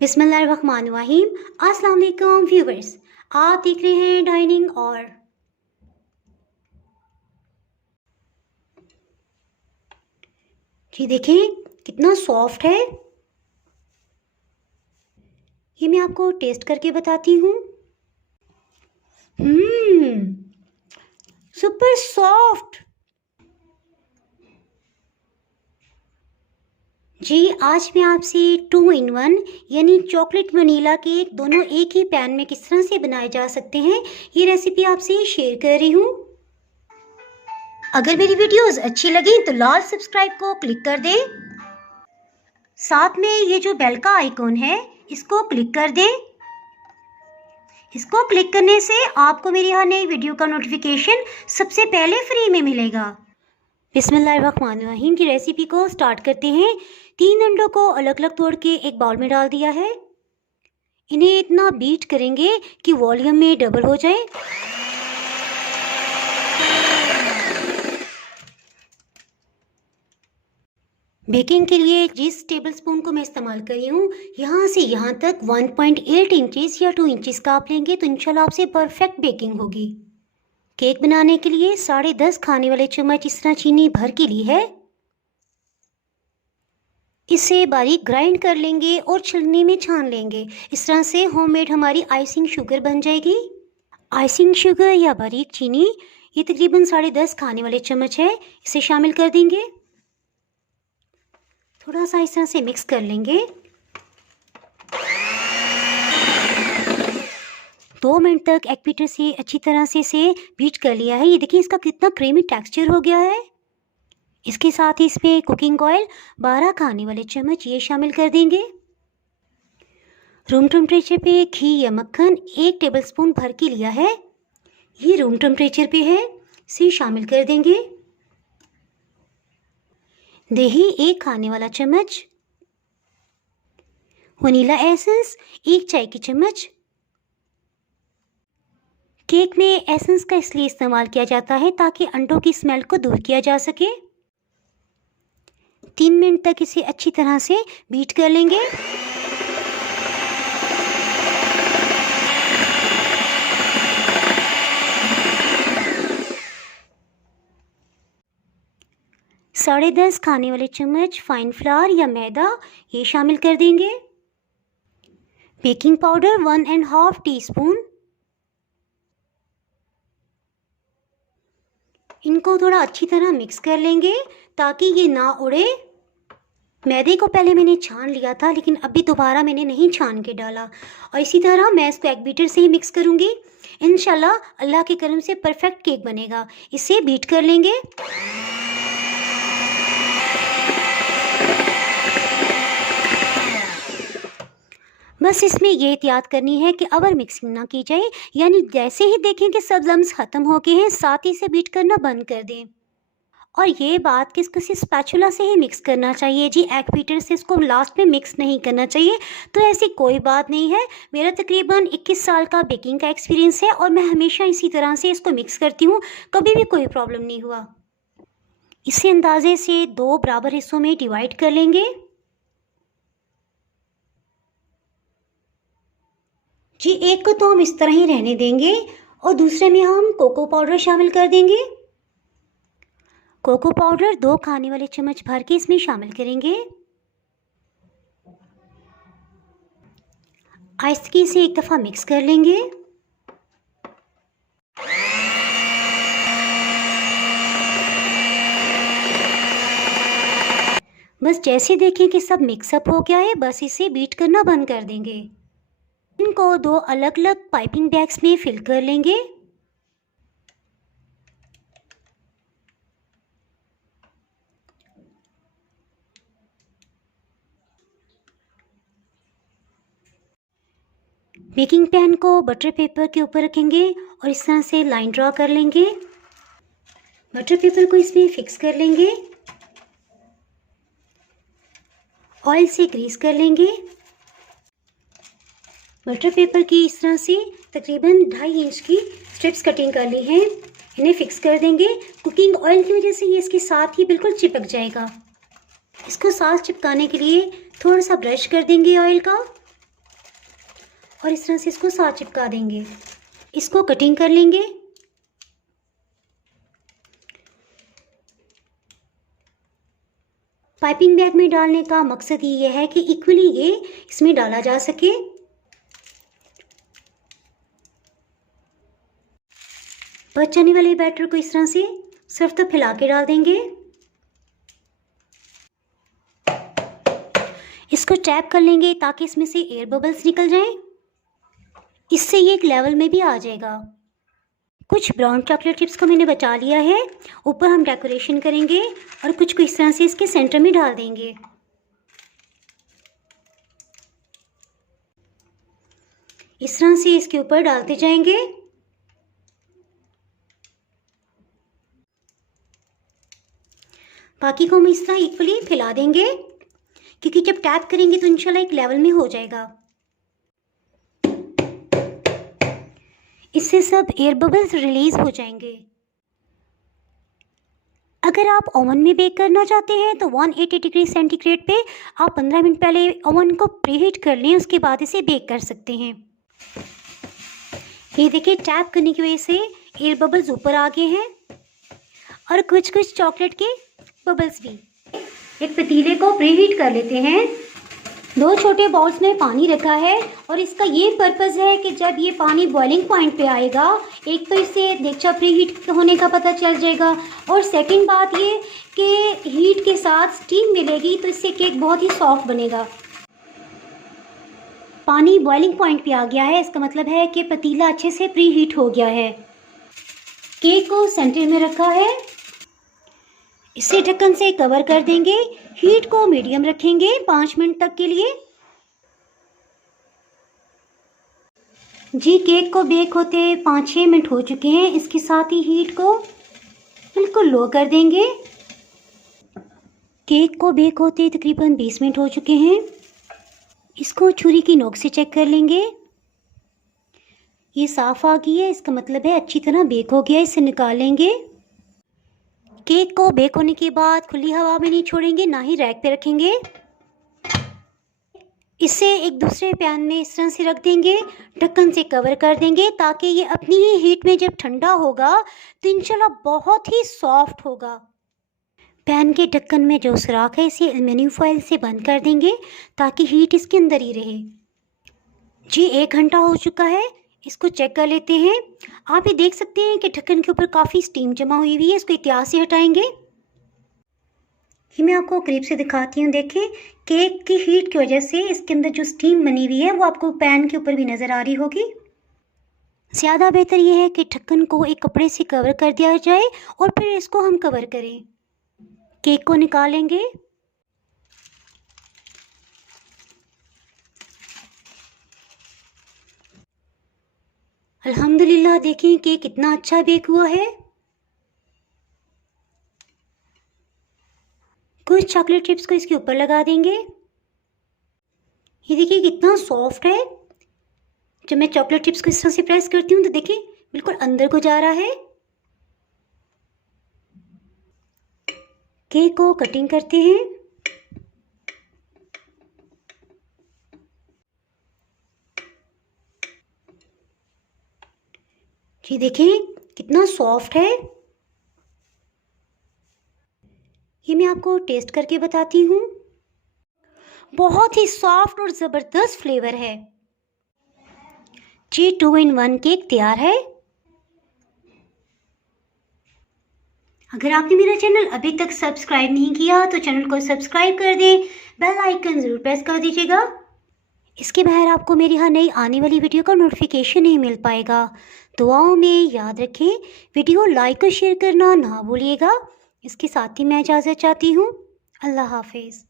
बिस्मिल्लाहिर्रहमानिर्रहीम। अस्सलाम वालेकुम व्यूवर्स, आप देख रहे हैं डाइनिंग और ये देखें कितना सॉफ्ट है। ये मैं आपको टेस्ट करके बताती हूँ। Super soft. जी आज मैं आपसे 2 in 1 यानी चॉकलेट वनीला केक दोनों एक ही पैन में किस तरह से बनाए जा सकते हैं, ये रेसिपी आपसे शेयर कर रही हूँ। अगर मेरी वीडियोस अच्छी लगी तो लाल सब्सक्राइब को क्लिक कर दें। साथ में ये जो बेल का आइकॉन है इसको क्लिक कर दें। इसको क्लिक करने से आपको मेरी हर नई वीडियो का नोटिफिकेशन सबसे पहले फ्री में मिलेगा। बिस्मिल्लाहिर्रहमानिर्रहीम की रेसिपी को स्टार्ट करते हैं। 3 अंडों को अलग अलग तोड़ के एक बाउल में डाल दिया है। इन्हें इतना बीट करेंगे कि वॉल्यूम में डबल हो जाए। बेकिंग के लिए जिस टेबलस्पून को मैं इस्तेमाल कर रही हूँ, यहाँ से यहाँ तक 1.8 इंचेस या 2 इंचेस का आप लेंगे तो इंशाल्लाह आपसे परफेक्ट बेकिंग होगी। केक बनाने के लिए 10.5 खाने वाले चम्मच इस तरह चीनी भर के ली है। इसे बारीक ग्राइंड कर लेंगे और छलनी में छान लेंगे। इस तरह से होममेड हमारी आइसिंग शुगर बन जाएगी। आइसिंग शुगर या बारीक चीनी ये तकरीबन 10.5 खाने वाले चम्मच है। इसे शामिल कर देंगे। थोड़ा सा इस तरह से मिक्स कर लेंगे। 2 मिनट तक एग बीटर से अच्छी तरह से इसे बीट कर लिया है। ये देखिए इसका कितना क्रीमी टेक्सचर हो गया है। इसके साथ ही इसमें कुकिंग ऑयल 12 खाने वाले चम्मच ये शामिल कर देंगे। रूम टेम्परेचर पे घी या मक्खन 1 टेबलस्पून भर के लिया है। ये रूम टेम्परेचर पे है, इसे शामिल कर देंगे। दही 1 खाने वाला चम्मच, वनीला एसेंस 1 चाय की चम्मच। केक में एसेंस का इसलिए इस्तेमाल किया जाता है ताकि अंडों की स्मेल को दूर किया जा सके। 3 मिनट तक इसे अच्छी तरह से बीट कर लेंगे। साढ़े 10 खाने वाले चम्मच फाइन फ्लावर या मैदा ये शामिल कर देंगे। Baking powder 1.5 teaspoon. इनको थोड़ा अच्छी तरह मिक्स कर लेंगे ताकि ये ना उड़े। मैदे को पहले मैंने छान लिया था लेकिन अभी दोबारा मैंने नहीं छान के डाला। और इसी तरह मैं इसको एग बीटर से ही मिक्स करूँगी। इंशाल्लाह अल्लाह के करम से परफेक्ट केक बनेगा। इसे बीट कर लेंगे। बस इसमें ये एहतियात करनी है कि अगर मिक्सिंग ना की जाए, यानी जैसे ही देखें कि सब लम्स ख़त्म हो गए हैं साथ ही से बीट करना बंद कर दें। और ये बात कि इसको सिर्फ स्पैचुला से ही मिक्स करना चाहिए जी, एग बीटर से इसको लास्ट में मिक्स नहीं करना चाहिए। तो ऐसी कोई बात नहीं है। मेरा तकरीबन 21 साल का बेकिंग का एक्सपीरियंस है और मैं हमेशा इसी तरह से इसको मिक्स करती हूँ, कभी भी कोई प्रॉब्लम नहीं हुआ। इसे अंदाजे से 2 बराबर हिस्सों में डिवाइड कर लेंगे। जी एक को तो हम इस तरह ही रहने देंगे और दूसरे में हम कोको पाउडर शामिल कर देंगे। कोको पाउडर 2 खाने वाले चम्मच भर के इसमें शामिल करेंगे। आहिस्ता से एक दफ़ा मिक्स कर लेंगे। बस जैसे देखें कि सब मिक्सअप हो गया है, बस इसे बीट करना बंद कर देंगे। इनको 2 अलग अलग पाइपिंग बैग्स में फिल कर लेंगे। बेकिंग पैन को बटर पेपर के ऊपर रखेंगे और इस तरह से लाइन ड्रॉ कर लेंगे। बटर पेपर को इसमें फिक्स कर लेंगे। ऑयल से ग्रीस कर लेंगे। बटर पेपर की इस तरह से तकरीबन 2.5 इंच की स्ट्रिप्स कटिंग कर ली हैं। इन्हें फिक्स कर देंगे। कुकिंग ऑयल की वजह से ये इसके साथ ही बिल्कुल चिपक जाएगा। इसको साथ चिपकाने के लिए थोड़ा सा ब्रश कर देंगे ऑयल का। और इस तरह से इसको साथ चिपका देंगे। इसको कटिंग कर लेंगे। पाइपिंग बैग में डालने का मकसद ये है कि इक्वली ये इसमें डाला जा सके। बच जाने वाले बैटर को इस तरह से सिर्फ तो फैला के डाल देंगे। इसको टैप कर लेंगे ताकि इसमें से एयर बबल्स निकल जाएं। इससे ये एक लेवल में भी आ जाएगा। कुछ ब्राउन चॉकलेट चिप्स को मैंने बचा लिया है। ऊपर हम डेकोरेशन करेंगे और कुछ को इस तरह से इसके सेंटर में डाल देंगे। इस तरह से इसके ऊपर डालते जाएंगे। बाकी को हम इस तरह इक्वली फैला देंगे, क्योंकि जब टैप करेंगे तो इंशाल्लाह एक लेवल में हो जाएगा। इससे सब एयर बबल्स रिलीज हो जाएंगे। अगर आप ओवन में बेक करना चाहते हैं तो 180 डिग्री सेंटीग्रेड पे आप 15 मिनट पहले ओवन को प्रीहीट कर लें, उसके बाद इसे बेक कर सकते हैं। ये देखिए, टैप करने की वजह से एयर बबल्स ऊपर आ गए हैं और कुछ कुछ चॉकलेट के बबल्स भी। एक पतीले को प्रीहीट कर लेते हैं। 2 छोटे बाउल्स में पानी रखा है और इसका ये पर्पज़ है कि जब ये पानी बॉइलिंग पॉइंट पे आएगा, एक तो इससे देगचा प्रीहीट होने का पता चल जाएगा और सेकंड बात ये कि हीट के साथ स्टीम मिलेगी तो इससे केक बहुत ही सॉफ्ट बनेगा। पानी बॉइलिंग पॉइंट पे आ गया है, इसका मतलब है कि पतीला अच्छे से प्रीहीट हो गया है। केक को सेंटर में रखा है। इसे ढक्कन से कवर कर देंगे। हीट को मीडियम रखेंगे 5 मिनट तक के लिए। जी, केक को बेक होते 5-6 मिनट हो चुके हैं। इसके साथ ही हीट को बिल्कुल लो कर देंगे। केक को बेक होते तकरीबन 20 मिनट हो चुके हैं। इसको छुरी की नोक से चेक कर लेंगे। ये साफ आ गई है, इसका मतलब है अच्छी तरह बेक हो गया। इसे निकाल लेंगे। केक को बेक होने के बाद खुली हवा में नहीं छोड़ेंगे, ना ही रैक पे रखेंगे। इसे एक दूसरे पैन में इस तरह से रख देंगे, ढक्कन से कवर कर देंगे ताकि ये अपनी ही हीट में जब ठंडा होगा तो इंशाल्लाह बहुत ही सॉफ्ट होगा। पैन के ढक्कन में जो सुराख है इसे एल्युमिनियम फॉइल से बंद कर देंगे ताकि हीट इसके अंदर ही रहे। जी, 1 घंटा हो चुका है। इसको चेक कर लेते हैं। आप ये देख सकते हैं कि ढक्कन के ऊपर काफ़ी स्टीम जमा हुई हुई है। इसको एहतियात से हटाएंगे। ये मैं आपको करीब से दिखाती हूँ। देखें, केक की हीट की वजह से इसके अंदर जो स्टीम बनी हुई है वो आपको पैन के ऊपर भी नज़र आ रही होगी। ज़्यादा बेहतर ये है कि ढक्कन को एक कपड़े से कवर कर दिया जाए और फिर इसको हम कवर करें। केक को निकालेंगे। अल्हम्दुलिल्लाह, देखें केक कितना अच्छा बेक हुआ है। कुछ चॉकलेट चिप्स को इसके ऊपर लगा देंगे। ये देखिए कितना सॉफ्ट है। जब मैं चॉकलेट चिप्स को इस तरह से प्रेस करती हूँ तो देखिए बिल्कुल अंदर को जा रहा है। केक को कटिंग करते हैं। ये देखिए कितना सॉफ्ट है। ये मैं आपको टेस्ट करके बताती हूँ। बहुत ही सॉफ्ट और ज़बरदस्त फ्लेवर है। जी, 2 in 1 केक तैयार है। अगर आपने मेरा चैनल अभी तक सब्सक्राइब नहीं किया तो चैनल को सब्सक्राइब कर दें, बेल आइकन ज़रूर प्रेस कर दीजिएगा। इसके बाहर आपको मेरी हर नई आने वाली वीडियो का नोटिफिकेशन नहीं मिल पाएगा। दुआओं में याद रखें, वीडियो लाइक और शेयर करना ना भूलिएगा। इसके साथ ही मैं इजाज़त चाहती हूँ। अल्लाह हाफिज़।